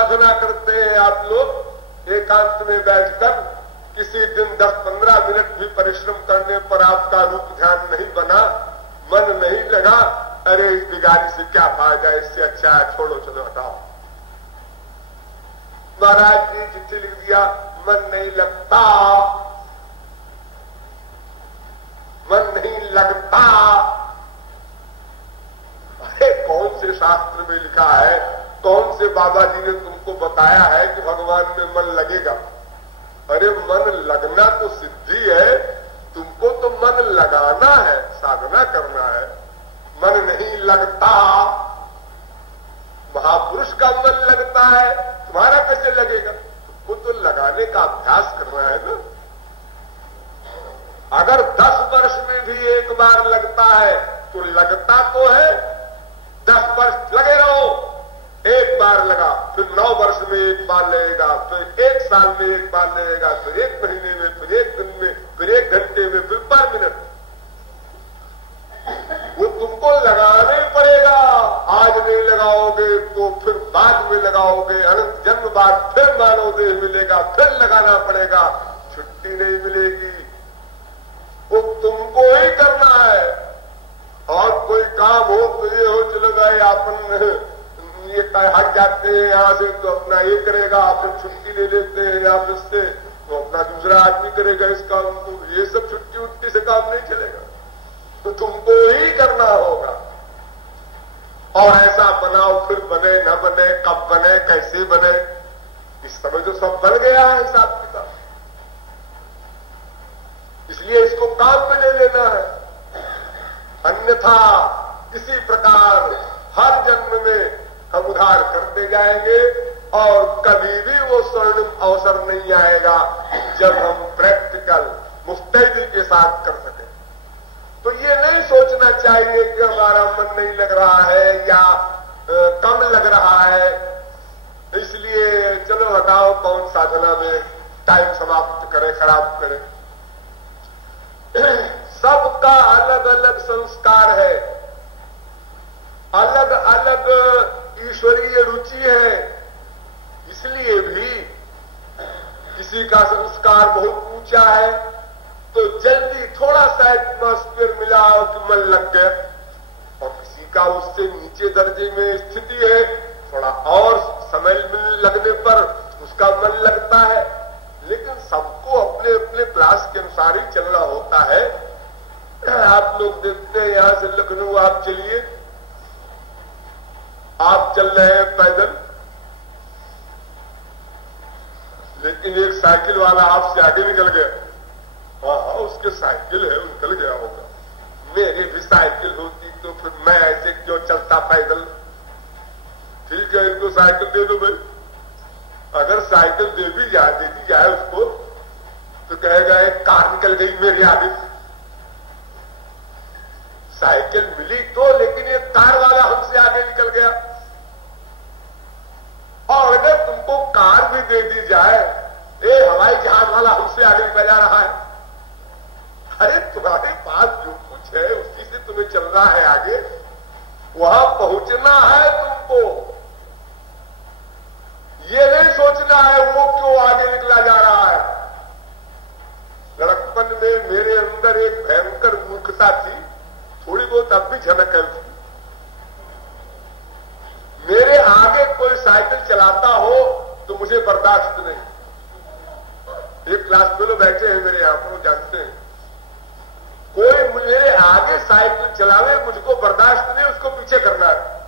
साधना करते हैं आप लोग एकांत में बैठकर, किसी दिन 10-15 मिनट भी परिश्रम करने पर आपका रूप ध्यान नहीं बना, मन नहीं लगा, अरे इस बिगाड़ी से क्या फायदा, इससे अच्छा है छोड़ो, चलो हटाओ। महाराज जी चिट्ठी लिख दिया, मन नहीं लगता, मन नहीं लगता। अरे कौन से शास्त्र में लिखा है, कौन से बाबा जी ने तुमको बताया है कि भगवान में मन लगेगा? अरे मन लगना तो सिद्धि है, तुमको तो मन लगाना है, साधना करना है। मन नहीं लगता, महापुरुष का मन लगता है, तुम्हारा कैसे लगेगा? तुमको तो लगाने का अभ्यास करना है ना। अगर 10 वर्ष में भी एक बार लगता है तो लगता तो है, 10 वर्ष लगे रहो, एक बार लगा, फिर 9 वर्ष में एक बार लगेगा, फिर 1 साल में एक बार लगेगा, फिर 1 महीने में, फिर 1 दिन में, फिर 1 घंटे में, फिर 5 मिनट। वो तुमको लगाना ही पड़ेगा। आज नहीं लगाओगे तो फिर बाद में लगाओगे, अनंत जन्म बाद फिर मानव देह मिलेगा, फिर लगाना पड़ेगा, छुट्टी नहीं मिलेगी। वो तुमको ही करना है। और कोई काम हो तो ये हो, चलो भाई अपन ये हट जाते हैं यहाँ से तो अपना ये करेगा, अपन छुट्टी ले लेते हैं ऑफिस से तो अपना दूसरा आदमी करेगा इस काम को। ये सब छुट्टी उट्टी से काम नहीं चलेगा, तो तुमको ही करना होगा। और ऐसा बनाओ, फिर बने न बने, कब बने, कैसे बने, इस समय तो सब बन गया है हिसाब किताब। इसलिए इसको काम में ले लेना है, अन्यथा किसी प्रकार हर जन्म में हम उधार करते जाएंगे और कभी भी वो स्वर्णिम अवसर नहीं आएगा जब हम प्रैक्टिकल मुस्तैदी के साथ कर सके। तो ये नहीं सोचना चाहिए कि हमारा मन नहीं लग रहा है या कम लग रहा है, इसलिए चलो हटाओ, कौन साधना में टाइम समाप्त करे, खराब करे। सबका अलग अलग संस्कार है, अलग अलग ईश्वरीय रुचि है। इसलिए भी किसी का संस्कार बहुत ऊंचा है तो जल्दी थोड़ा सा एटमॉस्फेयर मिला कि मन लग गया, और किसी का उससे नीचे दर्जे में स्थिति है, थोड़ा और समय लगने पर उसका मन लगता है। लेकिन सबको अपने अपने क्लास के अनुसार ही चलना होता है। आप लोग देखते हैं यहां से लखनऊ आप चलिए, आप चल रहे हैं पैदल, लेकिन एक साइकिल वाला आपसे आगे निकल गया। हाँ, उसके साइकिल है, निकल गया होगा। मेरी भी साइकिल होती तो फिर मैं ऐसे क्यों चलता पैदल? ठीक है, इनको साइकिल दे दो भाई। अगर साइकिल दे दी जाए उसको तो कहेगा एक कार निकल गई मेरे आगे। साइकिल मिली तो, लेकिन एक कार वाला हमसे आगे निकल गया। और अगर तुमको कार भी दे दी जाए, ए हवाई जहाज वाला हमसे आगे निकल जा रहा है, अरे तुम्हारे पास जो कुछ है उसी से तुम्हें चलना है आगे, वहां पहुंचना है तुमको। ये नहीं सोचना है वो क्यों आगे निकला जा रहा है। लड़कपन में मेरे अंदर एक भयंकर मूर्खता थी, थोड़ी बहुत अब भी झलक है। मेरे आगे कोई साइकिल चलाता हो तो मुझे बर्दाश्त नहीं। एक क्लास में लोग बैठे हैं मेरे यहां पर, जानते हैं, कोई मेरे आगे साइकिल चलावे मुझको बर्दाश्त नहीं, उसको पीछे करना है।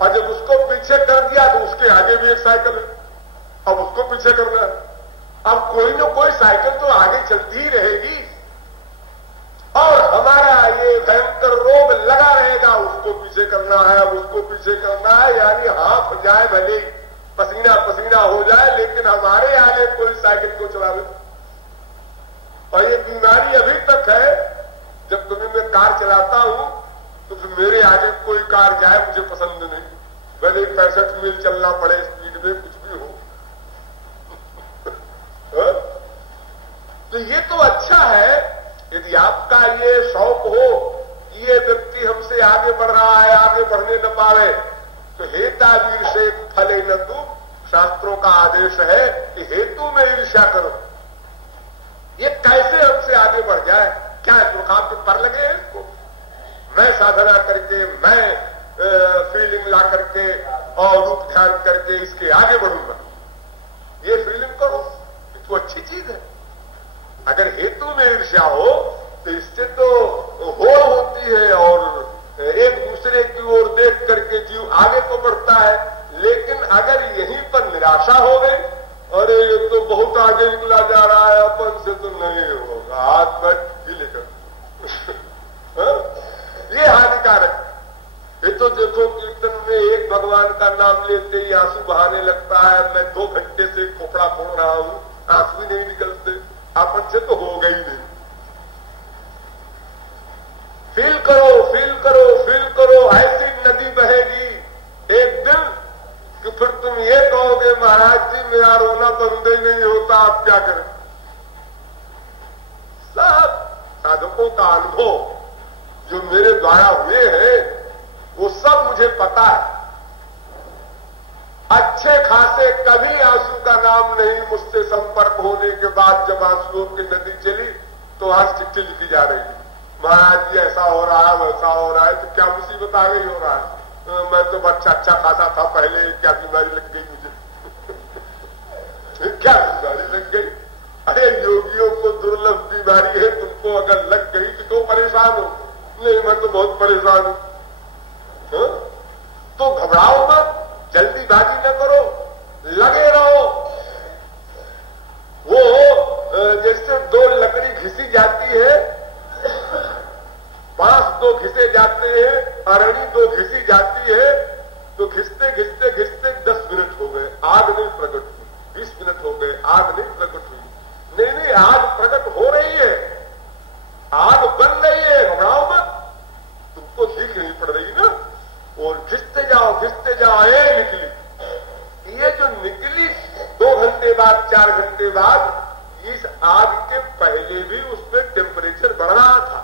और जब उसको पीछे कर दिया तो उसके आगे भी एक साइकिल है, अब उसको पीछे करना है। अब कोई ना कोई साइकिल तो आगे चलती ही रहेगी, और हमारा ये भयंकर रोग लगा रहेगा, उसको पीछे करना है, अब उसको पीछे करना है। यानी हाथ जाए भले पसीना पसीना हो जाए, लेकिन हमारे आगे कोई साइकिल को चलावे। और ये बीमारी अभी तक है। जब कभी मैं कार चलाता हूं तो फिर मेरे आगे कोई कार जाए मुझे पसंद नहीं, भले 65 मील चलना पड़े स्पीड में, कुछ भी हो। तो ये तो अच्छा है। यदि आपका ये शौक हो कि ये व्यक्ति हमसे आगे बढ़ रहा है, आगे बढ़ने न पावे, तो हेता वीर से फले न तू शास्त्रों का आदेश है कि हेतु में ईर्ष्या करो। ये कैसे हमसे आगे बढ़ जाए? क्या दुर्खाम के पर लगे हैं इसको? मैं साधना करके, मैं फीलिंग ला करके और रूप ध्यान करके इसके आगे बढ़ूंगा। ये फीलिंग करो, ये तो अच्छी चीज है। अगर हेतु में ईर्ष्या हो तो इससे तो होड़ होती है और एक दूसरे की ओर देख करके जीव आगे तो बढ़ता है। लेकिन अगर यहीं पर निराशा हो गई, अरे ये तो बहुत आगे निकला जा रहा है, अपन से तो नहीं होगा, हाथ में भी लेकर ये हानिकारक। ये तो देखो कीर्तन में एक भगवान का नाम लेते ही आंसू बहाने लगता है। मैं 2 घंटे से खोपड़ा फोड़ रहा हूं, आंसू भी नहीं निकलते। अपन से तो होगा ही नहीं। फील करो, फील करो, फील करो। ऐसी नदी बहेगी एक दिन कि फिर तुम ये कहोगे महाराज जी मेरा रोना बंद ही नहीं होता, आप क्या करें? सब साधकों का अनुभव जो मेरे द्वारा हुए हैं वो सब मुझे पता है। अच्छे खासे कभी आंसू का नाम नहीं मुझसे संपर्क होने के बाद जब आंसुओं की नदी चली तो आज चिट्ठी लिखी जा रही है, महाराज जी ऐसा हो रहा है, वैसा हो रहा है। तो क्या मुसीबत आ गई हो रहा है? मैं तो अच्छा खासा था पहले, क्या बीमारी लग गई मुझे? क्या बीमारी लग गई? अरे योगियों को दुर्लभ बीमारी है, तुमको अगर लग गई तो परेशान हो। नहीं, मैं तो बहुत परेशान हूं। तो घबराओ मत, जल्दीबाजी न करो, लगे रहो। वो जैसे 2 लकड़ी घिसी जाती है, बांस 2 घिसे जाते हैं, अरणी 2 घिसी जाती है, तो घिसते घिसते घिसते 10 मिनट हो गए, आग नहीं प्रकट हुई। 20 मिनट हो गए, आग नहीं प्रकट हुई। नहीं, आग प्रकट हो रही है, आग बन रही है, घबराओ मत। तुमको दिख नहीं पड़ रही ना, और घिसते जाओ, ये निकली। ये जो निकली 2 घंटे बाद, 4 घंटे बाद, इस आग के पहले भी उसमें टेम्परेचर बढ़ रहा था,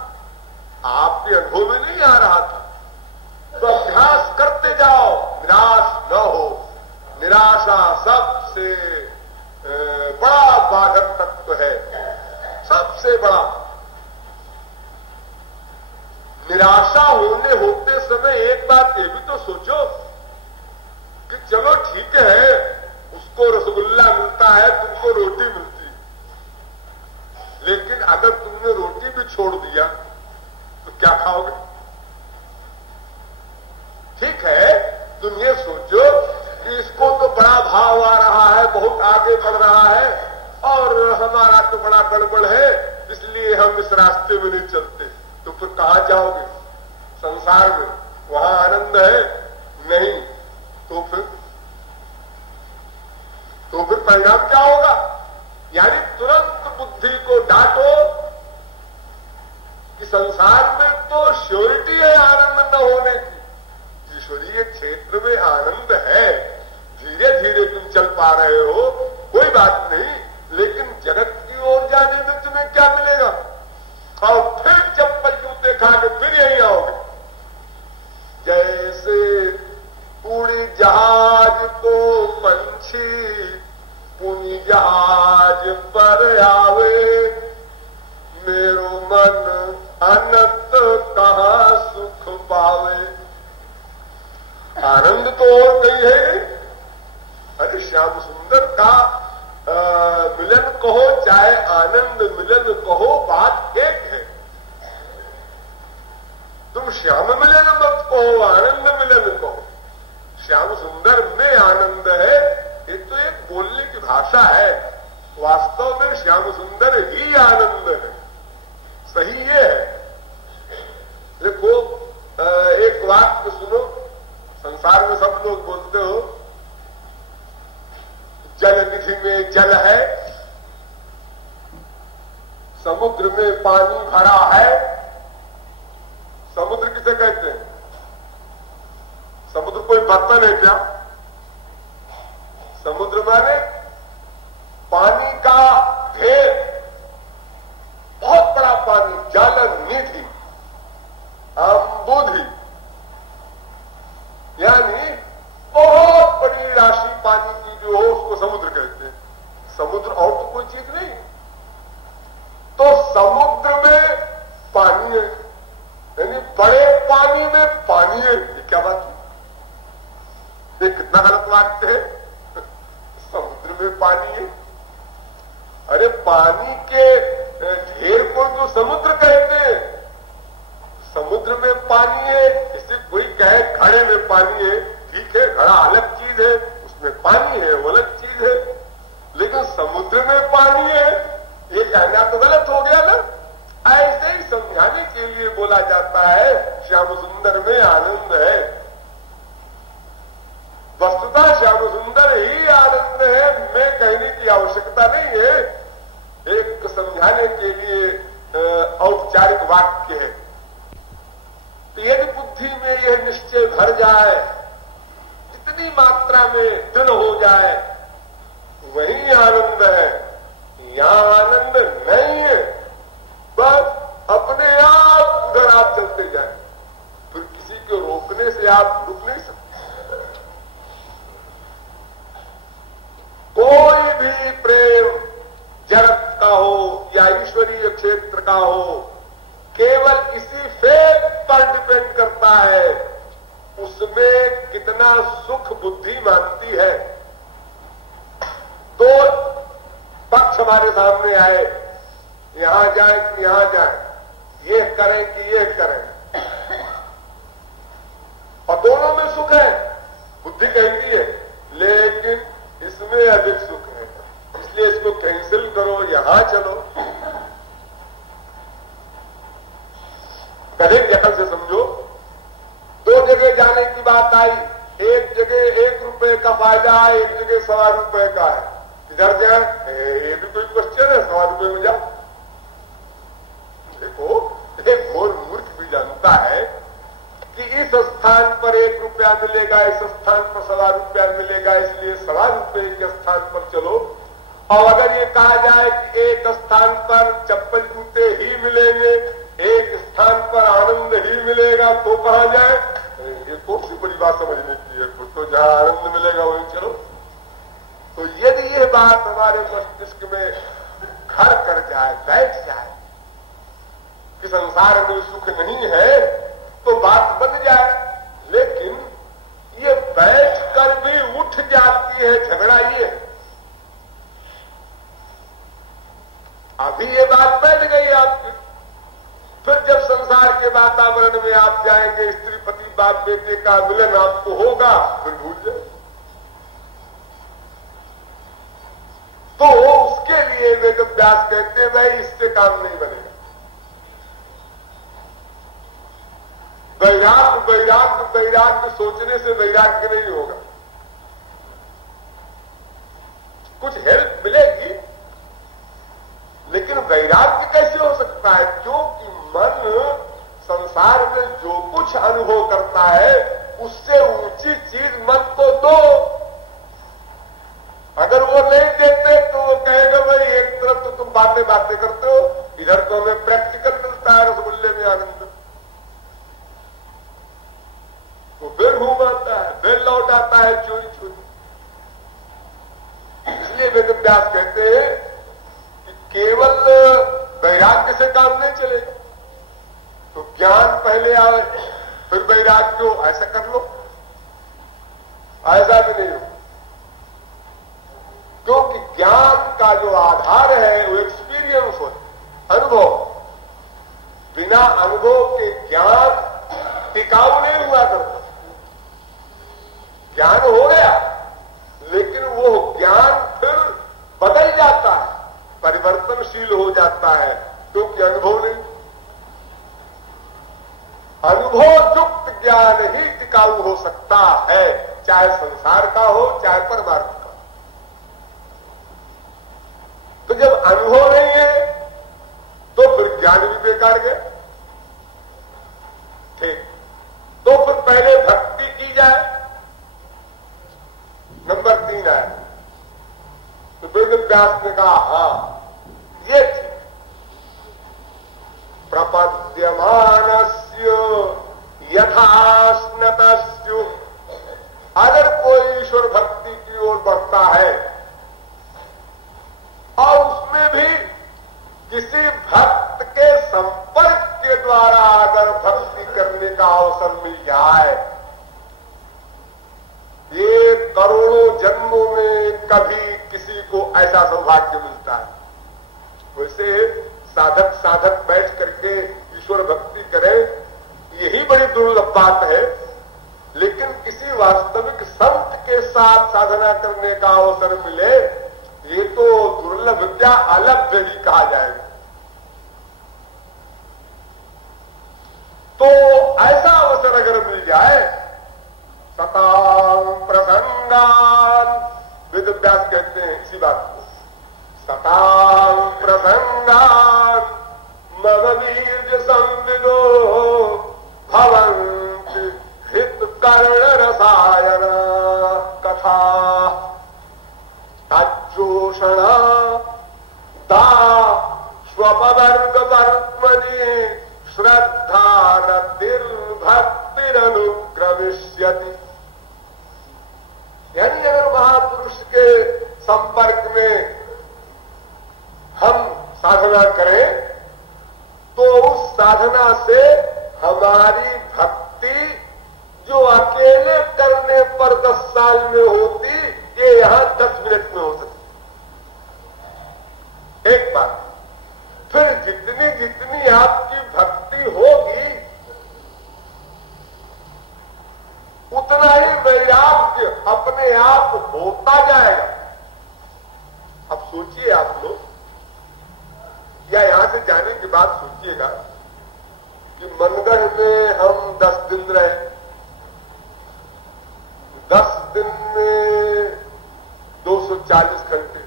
आपके अनुभव में नहीं आ रहा था। तो अभ्यास करते जाओ, निराश न हो। निराशा सबसे बड़ा बाधक तत्व है, सबसे बड़ा। निराशा होते समय एक बात ये भी तो सोचो कि चलो ठीक है, उसको रसगुल्ला मिलता है, तुमको रोटी मिलती है, लेकिन अगर तुमने रोटी भी छोड़ दिया तो क्या खाओगे? ठीक है, तुम ये सोचो कि इसको तो बड़ा भाव आ रहा है, बहुत आगे बढ़ रहा है, और हमारा तो बड़ा गड़बड़ है, इसलिए हम इस रास्ते में नहीं चलते। तो फिर कहां जाओगे? संसार में वहां आनंद है नहीं, तो फिर परिणाम क्या होगा? यानी तुरंत बुद्धि को डांटो कि संसार में तो श्योरिटी है आनंद न होने की। ईश्वरीय क्षेत्र में आनंद है, धीरे धीरे तुम चल पा रहे हो, कोई बात नहीं, लेकिन जगत की ओर जाने में तुम्हें क्या मिलेगा? और फिर चप्पल जूते खा के फिर यही आओगे। जैसे उड़ी जहाज को पंछी पुनी जहाज पर आवे, मेरो मन अनंत कहाँ सुख पावे। आनंद तो और कहीं है नहीं। अरे श्याम सुंदर का मिलन कहो चाहे आनंद मिलन कहो, बात एक है। तुम श्याम मिलन मत कहो, आनंद मिलन कहो। श्याम सुंदर में आनंद है, ये तो एक बोलने की भाषा है। वास्तव में श्याम सुंदर ही आनंद है, सही ये है। देखो एक वाक्य सुनो, संसार में सब लोग बोलते हो जल निधि में जल है, समुद्र में पानी भरा है। समुद्र किसे कहते हैं? समुद्र कोई बर्तन है क्या? समुद्र माने पानी का ढेर, बहुत बड़ा पानी, जल निधि, अम्बुधि, यानी बहुत बड़ी राशि पानी की जो हो उसको समुद्र कहते हैं। समुद्र और तो कोई चीज नहीं। तो समुद्र में पानी है, यानी बड़े पानी में पानी है, ये क्या बात है? ये कितना गलत वाक्य है। समुद्र में पानी है, अरे पानी के ढेर को जो समुद्र कहते हैं। समुद्र में पानी है, इससे कोई कहे घड़े में पानी है, ठीक है, घड़ा अलग चीज है, उसमें पानी है, वो अलग चीज है। लेकिन समुद्र में पानी है, ये कहना तो गलत हो गया ना। ऐसे ही समझाने के लिए बोला जाता है श्याम सुंदर में आनंद है। वस्तुतः श्याम सुंदर ही आनंद है, मैं कहने की आवश्यकता नहीं है। एक समझाने के लिए औपचारिक वाक्य है। तो यदि बुद्धि में यह निश्चय भर जाए, जितनी मात्रा में दृढ़ हो जाए, वही आनंद है। यहां आनंद नहीं है, बस अपने आप उधर आप चलते जाए, फिर किसी को रोकने से आप रुक नहीं सकते। कोई भी प्रेम जगत का हो या ईश्वरीय क्षेत्र का हो, केवल इसी फेत पर डिपेंड करता है, उसमें कितना सुख बुद्धि मानती है। तो पक्ष हमारे सामने आए, यहां जाए कि यहां जाए, ये करें कि ये करें, और दोनों में सुख है। बुद्धि कहती है लेकिन इसमें अधिक सुख है, इसलिए इसको कैंसिल करो, यहां चलो। अधिक ध्यान से समझो। दो जगह जाने की बात आई, एक जगह 1 रुपए का फायदा है, एक जगह 1.25 रुपए का है। इधर जाए, ये भी कोई क्वेश्चन है? 1.25 रुपए में जाओ। देखो, एक घोर मूर्ख भी जानता है कि इस स्थान पर 1 रुपया मिलेगा, इस स्थान पर 1.25 रुपया मिलेगा, इसलिए 1.25 रुपए के स्थान पर चलो। और अगर ये कहा जाए कि एक स्थान पर चप्पल जूते ही मिलेंगे, एक स्थान पर आनंद ही मिलेगा, तो कहा जाए? ये कौन सी बड़ी बात समझने की है? तो जहां आनंद मिलेगा वहीं चलो। तो यदि ये बात हमारे मस्तिष्क में घर कर जाए, बैठ जाए कि संसार में सुख नहीं है, तो बात बन जाए। लेकिन ये बैठ कर भी उठ जाती है, झगड़ा ये है। अभी ये बात बैठ गई आपकी, फिर जब संसार के वातावरण में आप जाएंगे, स्त्री पति बाप बेटे का मिलन आपको होगा, फिर भूल जाए। तो उसके लिए वेद व्यास कहते हैं भाई इससे काम नहीं बनेगा। वैराग्य वैराग्य वैराग्य सोचने से वैराग्य नहीं होगा। कुछ हेल्प मिलेगी, लेकिन वैराग्य कैसे हो सकता है? क्योंकि मन संसार में जो कुछ अनुभव करता है, उससे ऊंची चीज मन को दो। अगर वो नहीं देते तो वो कहेगा भाई एक तरफ तो तुम बातें बातें करते हो, इधर तो हमें प्रैक्टिकल मिलता है रसगुल्ले में आनंद। तो फिर घूम आता है, फिर लौट आता है चोरी चोरी। इसलिए वेद व्यास कहते हैं कि केवल वैराग्य से काम नहीं चलेगा। तो ज्ञान पहले आए, फिर वैराग्य हो, ऐसा कर लो। ऐसा भी नहीं हो, क्योंकि ज्ञान का जो आधार है वो एक्सपीरियंस हो, अनुभव। बिना अनुभव के ज्ञान टिकाऊ नहीं हुआ करता। ज्ञान हो गया, लेकिन वो ज्ञान फिर बदल जाता है, परिवर्तनशील हो जाता है, क्योंकि अनुभव नहीं। अनुभव युक्त ज्ञान ही टिकाऊ हो सकता है, चाहे संसार का हो चाहे परमार्थ का। तो जब अनुभव नहीं है तो फिर ज्ञान भी बेकार गया। ठीक, तो फिर पहले भक्ति की जाए, नंबर 3 आए। तो वेद व्यास ने कहा हाँ ये ठीक, प्रपद्यमानस्य यथा स्नतस्यु। अगर कोई ईश्वर भक्ति की ओर बढ़ता है, और उसमें भी किसी भक्त के संपर्क के द्वारा अगर भक्ति करने का अवसर मिल जाए, ये करोड़ों जन्मों में कभी किसी को ऐसा सौभाग्य मिलता है। वैसे साधक बैठ करके ईश्वर भक्ति करें, यही बड़ी दुर्लभ बात है, लेकिन किसी वास्तविक संत के साथ साधना करने का अवसर मिले, ये तो दुर्लभ क्या अलभ्य ही कहा जाएगा। तो ऐसा अवसर अगर मिल जाए, सतां प्रसंगान, वेद व्यास कहते हैं इसी बात को, सतां प्रसंगान मम वीर्य संविदो भवन्ति हित कर्ण रसायन कथा अजोषण दा स्वपवर्ग वर्त्मनि श्रद्धा रतिर्भक्तिरनुक्रमिष्यति। यानी अगर महापुरुष के संपर्क में हम साधना करें तो उस साधना से हमारी भक्ति जो अकेले करने पर 10 साल में होती, ये यहां 10 मिनट में हो सकती। एक बात, फिर जितनी जितनी आपकी भक्ति होगी उतना ही वैराग्य अपने आप होता जाएगा। अब सोचिए आप लोग, या यहां से जाने के बाद सोचिएगा कि मनगढ़ में हम 10 दिन रहे, 10 दिन में 240 घंटे,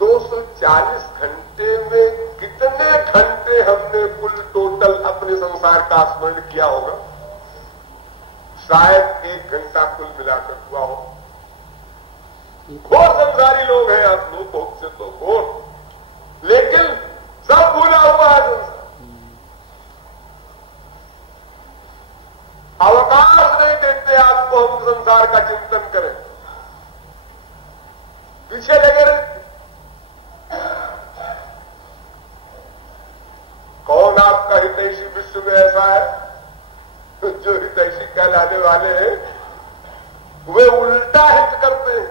240 घंटे में कितने घंटे हमने कुल टोटल अपने संसार का स्मरण किया होगा? शायद 1 घंटा कुल मिलाकर हुआ हो। घोर संसारी लोग हैं आप लोग, बहुत से तो घोर, लेकिन सब भूला हुआ है संसार। अवकाश नहीं देते आपको हम संसार का चिंतन करें, पीछे लगे रहते। कौन आपका हितैषी विश्व में ऐसा है जो हितैषी कहलाने वाले हैं, वे उल्टा हित करते हैं।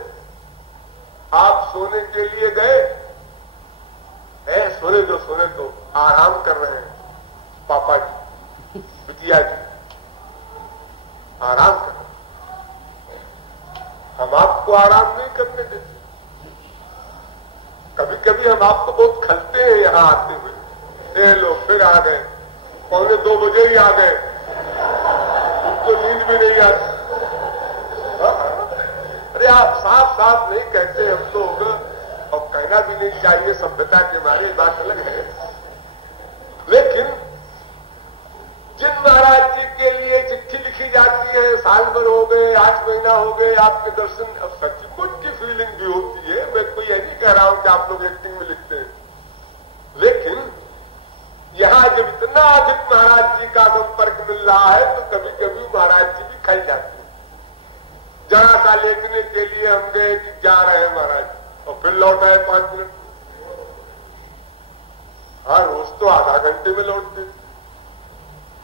आप सोने के लिए गए, सोने दो, आराम कर रहे हैं पापा जी, बिटिया जी, आराम कर। हम आपको आराम नहीं करने देते। कभी कभी हम आपको बहुत खलते हैं यहां आते हुए, ये लोग फिर आ गए, 1:45 बजे ही आ गए, उनको नींद भी नहीं आती। अरे आप साफ साफ नहीं कहते हम लोग, और कहना भी नहीं चाहिए सभ्यता के मारे, बात अलग है। लेकिन जिन महाराज जी के लिए चिट्ठी लिखी जाती है, साल भर हो गए, 8 महीना हो गए आपके दर्शन, अब सचमुच की फीलिंग भी होती है। मैं कोई ये नहीं कह रहा हूं कि आप लोग एक्टिंग में लिखते हैं, लेकिन यहां जब इतना अधिक महाराज जी का संपर्क मिल रहा है तो कभी कभी महाराज जी भी खल जाते हैं। जरा सा लेखने के लिए हम गए कि जा रहे हैं महाराज, और फिर लौट आए 5 मिनट। हाँ, रोज तो आधा घंटे में लौटते।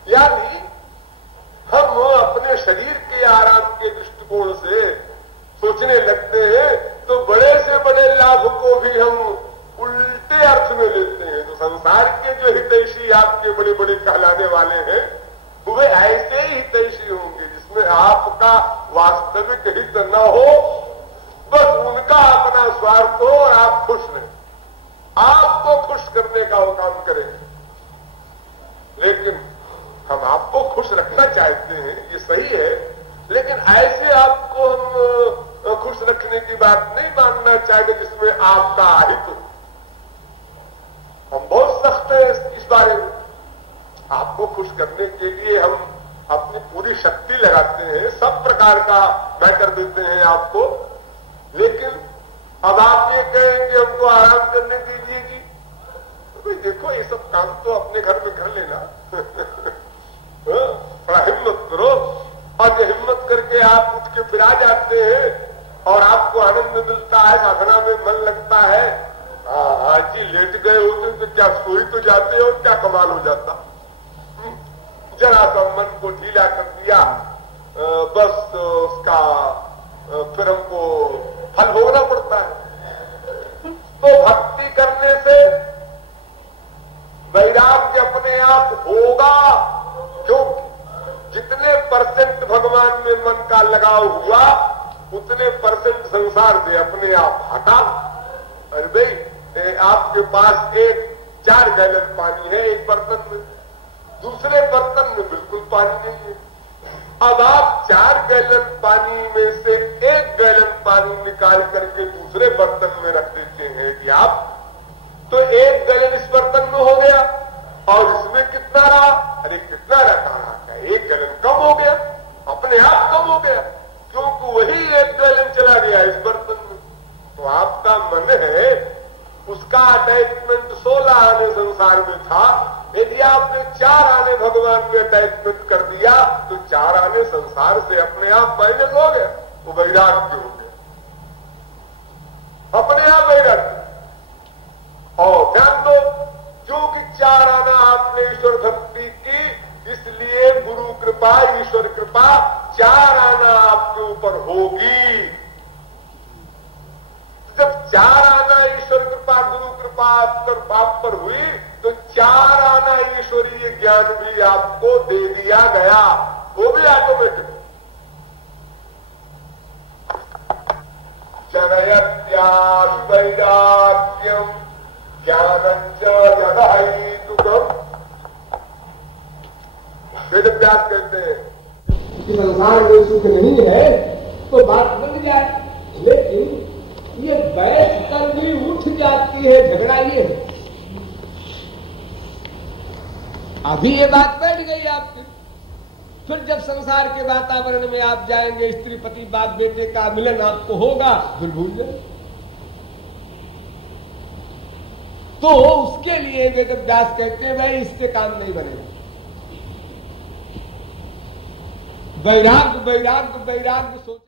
यानी हम अपने शरीर के आराम के दृष्टिकोण से सोचने लगते हैं तो बड़े से बड़े लाभ को भी हम उल्टे अर्थ में लेते हैं। तो संसार के जो हितैषी आपके बड़े बड़े कहलाने वाले हैं, वे ऐसे ही हितैषी होंगे जिसमें आपका वास्तविक हित न हो, बस उनका अपना स्वार्थ हो और आप खुश रहें, आपको खुश करने का वो काम करें। लेकिन हम आपको खुश रखना चाहते हैं, ये सही है, लेकिन ऐसे आपको हम खुश रखने की बात नहीं मानना चाहते जिसमें आपका अहित हो। हम बहुत सख्त हैं इस बारे में। आपको खुश करने के लिए हम अपनी पूरी शक्ति लगाते हैं, सब प्रकार का मैटर देते हैं आपको, लेकिन अब आप ये कहें कि हमको आराम करने दीजिए जी, तो भाई देखो ये सब काम तो अपने घर में कर लेना। थोड़ा हिम्मत करो, और जो हिम्मत करके आप उठ के फिर आ जाते हैं और आपको आनंद मिलता है, साधना में मन लगता है, आज ही लेट गए होते तो क्या सोई तो जाते हो, क्या कमाल हो जाता। जरा सा मन को ढीला कर दिया, बस उसका फिर हमको फल भोगना पड़ता है। तो भक्ति करने से वैराग्य अपने आप होगा, क्योंकि जितने परसेंट भगवान में मन का लगाव हुआ उतने परसेंट संसार से अपने आप हटा। अरे भाई, आपके पास 4 गैलन पानी है एक बर्तन में, दूसरे बर्तन में बिल्कुल पानी नहीं है। अब आप 4 गैलन पानी में से 1 गैलन पानी निकाल करके दूसरे बर्तन में रख देते हैं कि आप, तो 1 गैलन इस बर्तन में हो गया और इसमें कितना रहा? अरे कितना रखा, 1 गैलन कम हो गया, अपने आप कम हो गया, क्योंकि वही 1 गैलन चला गया इस बर्तन में। तो आपका मन है, उसका अटैचमेंट 16 आने संसार में था, यदि आपने 4 आने भगवान में अटैचमेंट कर दिया तो 4 आने संसार से अपने आप माइनस हो गया, वो वैराग्य हो गया, अपने आप वैराग्य। और ध्यान दो, क्योंकि 4 आना आपने ईश्वर भक्ति की, इसलिए गुरु कृपा, ईश्वर कृपा 4 आना आपके ऊपर होगी। जब 4 आना ईश्वर कृपा, गुरु कृपा आप पर हुई तो 4 आना ईश्वरीय ज्ञान भी आपको दे दिया गया, वो भी ऑटोमेटिक। जनयत्यादि वैराग्यम ज्ञानंच जडहैतुकम्। वेद व्यास कहते हैं कि संसार में सुख नहीं है तो बात बन जाए, लेकिन ये बैठ कर भी उठ जाती है, झगड़ा ये है। अभी ये बात बैठ गई आपकी, फिर जब संसार के वातावरण में आप जाएंगे, स्त्री पति बाप बेटे का मिलन आपको होगा, फिर भूल जाए। तो उसके लिए वेद व्यास कहते हैं भाई इससे काम नहीं बनेगा। वैराग्य वैराग्य वैराग्य सोच